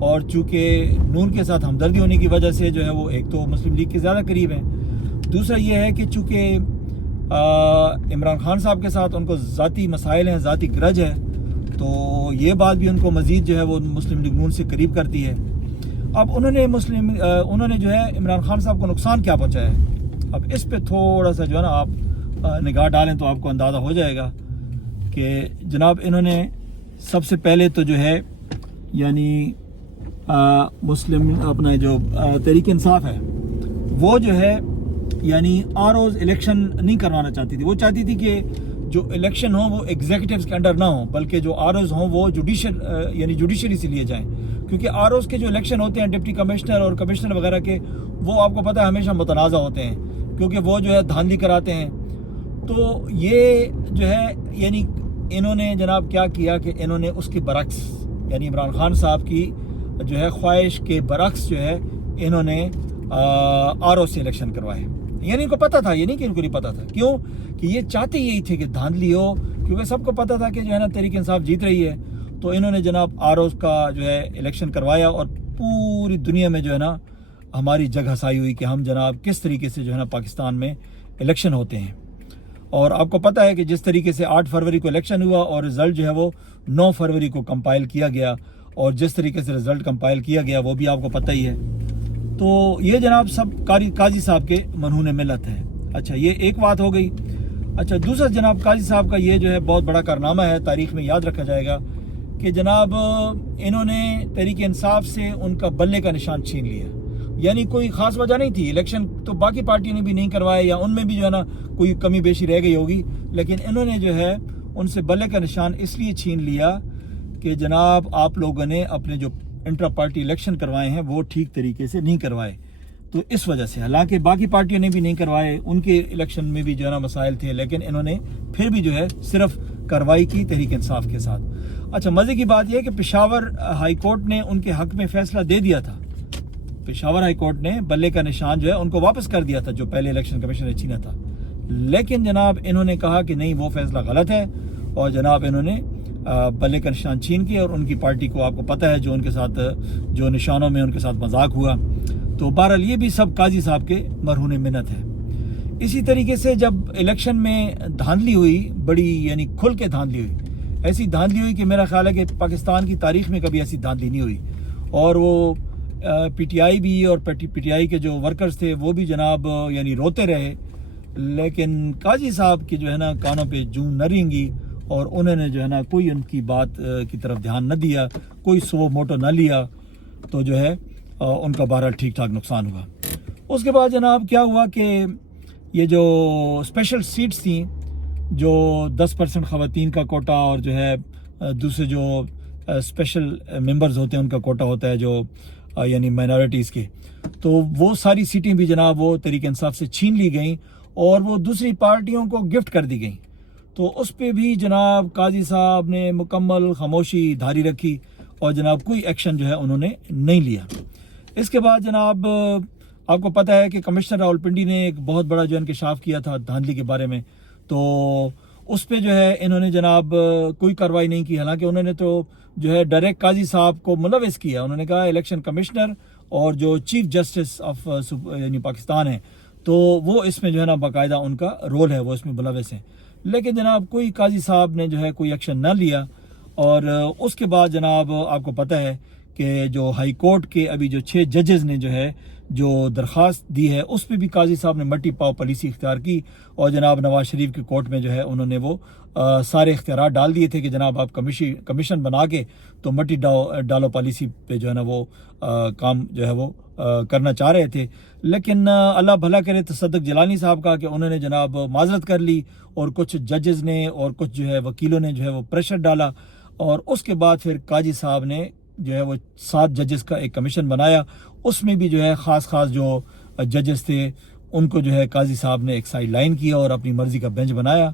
اور چونکہ نون کے ساتھ ہمدردی ہونے کی وجہ سے جو ہے وہ ایک تو مسلم لیگ کے زیادہ قریب ہیں، دوسرا یہ ہے کہ چونکہ عمران خان صاحب کے ساتھ ان کو ذاتی مسائل ہیں، ذاتی گرج ہے، تو یہ بات بھی ان کو مزید جو ہے وہ مسلم لیگ نون سے قریب کرتی ہے۔ اب انہوں نے جو ہے عمران خان صاحب کو نقصان کیا پہنچایا ہے، اب اس پہ تھوڑا سا جو ہے نا آپ نگاہ ڈالیں تو آپ کو اندازہ ہو جائے گا کہ جناب انہوں نے سب سے پہلے تو جو ہے یعنی مسلم اپنا جو تحریک انصاف ہے وہ جو ہے یعنی آروز الیکشن نہیں کروانا چاہتی تھی، وہ چاہتی تھی کہ جو الیکشن ہوں وہ ایگزیکٹیوز کے انڈر نہ ہوں، بلکہ جو آروز ہوں وہ جوڈیشری سے لیے جائیں، کیونکہ آروز کے جو الیکشن ہوتے ہیں ڈپٹی کمشنر اور کمشنر وغیرہ کے، وہ آپ کو پتہ ہے ہمیشہ متنازع ہوتے ہیں، کیونکہ وہ جو ہے دھاندلی کراتے ہیں۔ تو یہ جو ہے یعنی انہوں نے جناب کیا کیا کہ انہوں نے اس کے برعکس یعنی عمران خان صاحب کی جو ہے خواہش کے برعکس جو ہے انہوں نے آرو سے الیکشن کروائے، یعنی ان کو پتہ تھا، یہ نہیں کہ ان کو نہیں پتہ تھا، کیوں کہ یہ چاہتے یہی تھے کہ دھاندلی ہو، کیونکہ سب کو پتہ تھا کہ جو ہے نا تحریک انصاف جیت رہی ہے، تو انہوں نے جناب آروز کا جو ہے الیکشن کروایا، اور پوری دنیا میں جو ہے نا ہماری جگہ سائی ہوئی کہ ہم جناب کس طریقے سے جو ہے نا پاکستان میں الیکشن ہوتے ہیں۔ اور آپ کو پتہ ہے کہ جس طریقے سے 8 فروری کو الیکشن ہوا اور رزلٹ جو ہے وہ 9 فروری کو کمپائل کیا گیا، اور جس طریقے سے رزلٹ کمپائل کیا گیا وہ بھی آپ کو پتہ ہی ہے۔ تو یہ جناب سب قاضی صاحب کے منہون ملت ہے۔ اچھا یہ ایک بات ہو گئی۔ اچھا دوسرا جناب قاضی صاحب کا یہ جو ہے بہت بڑا کارنامہ ہے، تاریخ میں یاد رکھا جائے گا کہ جناب انہوں نے تحریک انصاف سے ان کا بلے کا نشان چھین لیا، یعنی کوئی خاص وجہ نہیں تھی، الیکشن تو باقی پارٹیوں نے بھی نہیں کروائے یا ان میں بھی جو ہے نا کوئی کمی بیشی رہ گئی ہوگی، لیکن انہوں نے جو ہے ان سے بلے کا نشان اس لیے چھین لیا کہ جناب آپ لوگوں نے اپنے جو انٹرا پارٹی الیکشن کروائے ہیں وہ ٹھیک طریقے سے نہیں کروائے، تو اس وجہ سے حالانکہ باقی پارٹیوں نے بھی نہیں کروائے، ان کے الیکشن میں بھی جو ہے نا مسائل تھے، لیکن انہوں نے پھر بھی جو ہے صرف کارروائی کی تحریک انصاف کے ساتھ۔ اچھا مزے کی بات یہ ہے کہ پشاور ہائی کورٹ نے ان کے حق میں فیصلہ دے دیا تھا، پشاور ہائی کورٹ نے بلے کا نشان جو ہے ان کو واپس کر دیا تھا جو پہلے الیکشن کمیشن نے چھینا تھا، لیکن جناب انہوں نے کہا کہ نہیں وہ فیصلہ غلط ہے، اور جناب انہوں نے بلے کا نشان چھین کے، اور ان کی پارٹی کو آپ کو پتہ ہے جو ان کے ساتھ جو نشانوں میں ان کے ساتھ مذاق ہوا، تو بہرحال یہ بھی سب قاضی صاحب کے مرہون منت ہے۔ اسی طریقے سے جب الیکشن میں دھاندلی ہوئی، بڑی یعنی کھل کے دھاندلی ہوئی، ایسی دھاندلی ہوئی کہ میرا خیال ہے کہ پاکستان کی تاریخ میں کبھی ایسی دھاندلی نہیں ہوئی، اور وہ پی ٹی آئی بھی اور پی ٹی آئی کے جو ورکرز تھے وہ بھی جناب یعنی روتے رہے، لیکن قاضی صاحب کی جو ہے نا کانوں پہ جوں نہ رینگی، اور انہوں نے جو ہے نا کوئی ان کی بات کی طرف دھیان نہ دیا، کوئی سو موٹو نہ لیا، تو جو ہے ان کا بہرحال ٹھیک ٹھاک نقصان ہوا۔ اس کے بعد جناب کیا ہوا کہ یہ جو اسپیشل سیٹس تھیں، جو 10% خواتین کا کوٹا اور جو ہے دوسرے جو اسپیشل ممبرز ہوتے ہیں ان کا کوٹا ہوتا ہے جو یعنی مائنارٹیز کے، تو وہ ساری سیٹیں بھی جناب وہ تحریک انصاف سے چھین لی گئیں اور وہ دوسری پارٹیوں کو گفٹ کر دی گئیں، تو اس پہ بھی جناب قاضی صاحب نے مکمل خاموشی دھاری رکھی اور جناب کوئی ایکشن جو ہے انہوں نے نہیں لیا۔ اس کے بعد جناب آپ کو پتہ ہے کہ کمشنر راولپنڈی نے ایک بہت بڑا جو انکشاف کیا تھا دھاندلی کے بارے میں، تو اس پہ جو ہے انہوں نے جناب کوئی کارروائی نہیں کی، حالانکہ انہوں نے تو جو ہے ڈائریکٹ قاضی صاحب کو ملوث کیا، انہوں نے کہا الیکشن کمشنر اور جو چیف جسٹس آف یعنی پاکستان ہے تو وہ اس میں جو ہے نا باقاعدہ ان کا رول ہے، وہ اس میں ملوث ہیں، لیکن جناب کوئی قاضی صاحب نے جو ہے کوئی ایکشن نہ لیا۔ اور اس کے بعد جناب آپ کو پتہ ہے کہ جو ہائی کورٹ کے ابھی جو 6 ججز نے جو ہے جو درخواست دی ہے اس پہ بھی قاضی صاحب نے مٹی پاؤ پالیسی اختیار کی، اور جناب نواز شریف کی کورٹ میں جو ہے انہوں نے وہ سارے اختیارات ڈال دیے تھے کہ جناب آپ کمیشن بنا کے تو مٹی ڈالو پالیسی پہ جو ہے نا وہ کام جو ہے وہ کرنا چاہ رہے تھے، لیکن اللہ بھلا کرے تصدق جیلانی صاحب کا کہ انہوں نے جناب معذرت کر لی، اور کچھ ججز نے اور کچھ جو ہے وکیلوں نے جو ہے وہ پریشر ڈالا، اور اس کے بعد پھر قاضی صاحب نے جو ہے وہ 7 ججز کا ایک کمیشن بنایا، اس میں بھی جو ہے خاص جو ججز تھے ان کو جو ہے قاضی صاحب نے ایک سائیڈ لائن کیا اور اپنی مرضی کا بینچ بنایا۔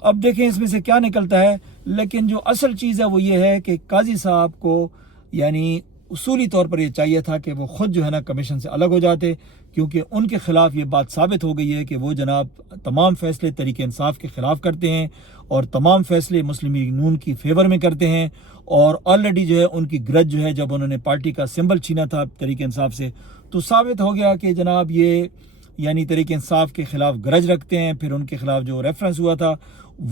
اب دیکھیں اس میں سے کیا نکلتا ہے، لیکن جو اصل چیز ہے وہ یہ ہے کہ قاضی صاحب کو یعنی اصولی طور پر یہ چاہیے تھا کہ وہ خود جو ہے نا کمیشن سے الگ ہو جاتے، کیونکہ ان کے خلاف یہ بات ثابت ہو گئی ہے کہ وہ جناب تمام فیصلے تحریک انصاف کے خلاف کرتے ہیں، اور تمام فیصلے مسلم لیگ نون کی فیور میں کرتے ہیں، اور آلریڈی جو ہے ان کی گرج جو ہے جب انہوں نے پارٹی کا سمبل چھینا تھا تحریک انصاف سے تو ثابت ہو گیا کہ جناب یہ یعنی تحریک انصاف کے خلاف گرج رکھتے ہیں. پھر ان کے خلاف جو ریفرنس ہوا تھا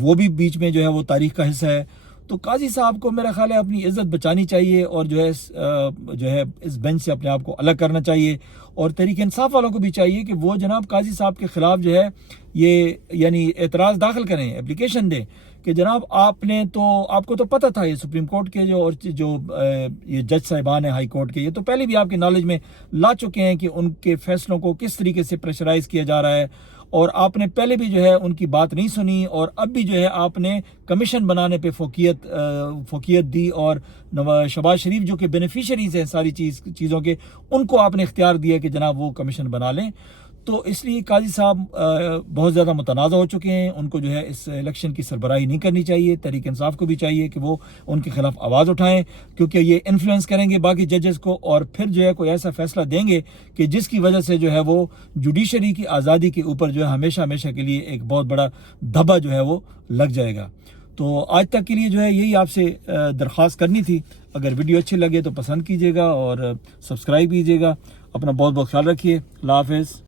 وہ بھی بیچ میں جو ہے وہ تاریخ کا حصہ ہے. تو قاضی صاحب کو میرا خیال ہے اپنی عزت بچانی چاہیے اور جو ہے اس بینچ سے اپنے آپ کو الگ کرنا چاہیے، اور تحریک انصاف والوں کو بھی چاہیے کہ وہ جناب قاضی صاحب کے خلاف جو ہے یہ یعنی اعتراض داخل کریں، اپلیکیشن دیں کہ جناب آپ کو تو پتہ تھا یہ سپریم کورٹ کے جو یہ جج صاحبان ہیں ہائی کورٹ کے، یہ تو پہلے بھی آپ کے نالج میں لا چکے ہیں کہ ان کے فیصلوں کو کس طریقے سے پریشرائز کیا جا رہا ہے، اور آپ نے پہلے بھی جو ہے ان کی بات نہیں سنی، اور اب بھی جو ہے آپ نے کمیشن بنانے پہ فوقیت دی، اور شہباز شریف جو کہ بینیفیشریز ہیں ساری چیزوں کے، ان کو آپ نے اختیار دیا کہ جناب وہ کمیشن بنا لیں. تو اس لیے قاضی صاحب بہت زیادہ متنازع ہو چکے ہیں. ان کو جو ہے اس الیکشن کی سربراہی نہیں کرنی چاہیے. تحریک انصاف کو بھی چاہیے کہ وہ ان کے خلاف آواز اٹھائیں، کیونکہ یہ انفلوئنس کریں گے باقی ججز کو، اور پھر جو ہے کوئی ایسا فیصلہ دیں گے کہ جس کی وجہ سے جو ہے وہ جوڈیشری کی آزادی کے اوپر جو ہے ہمیشہ کے لیے ایک بہت بڑا دھبا جو ہے وہ لگ جائے گا. تو آج تک کے لیے جو ہے یہی آپ سے درخواست کرنی تھی. اگر ویڈیو اچھی لگے تو پسند کیجیے گا اور سبسکرائب کیجیے گا. اپنا بہت خیال رکھیے. اللہ حافظ.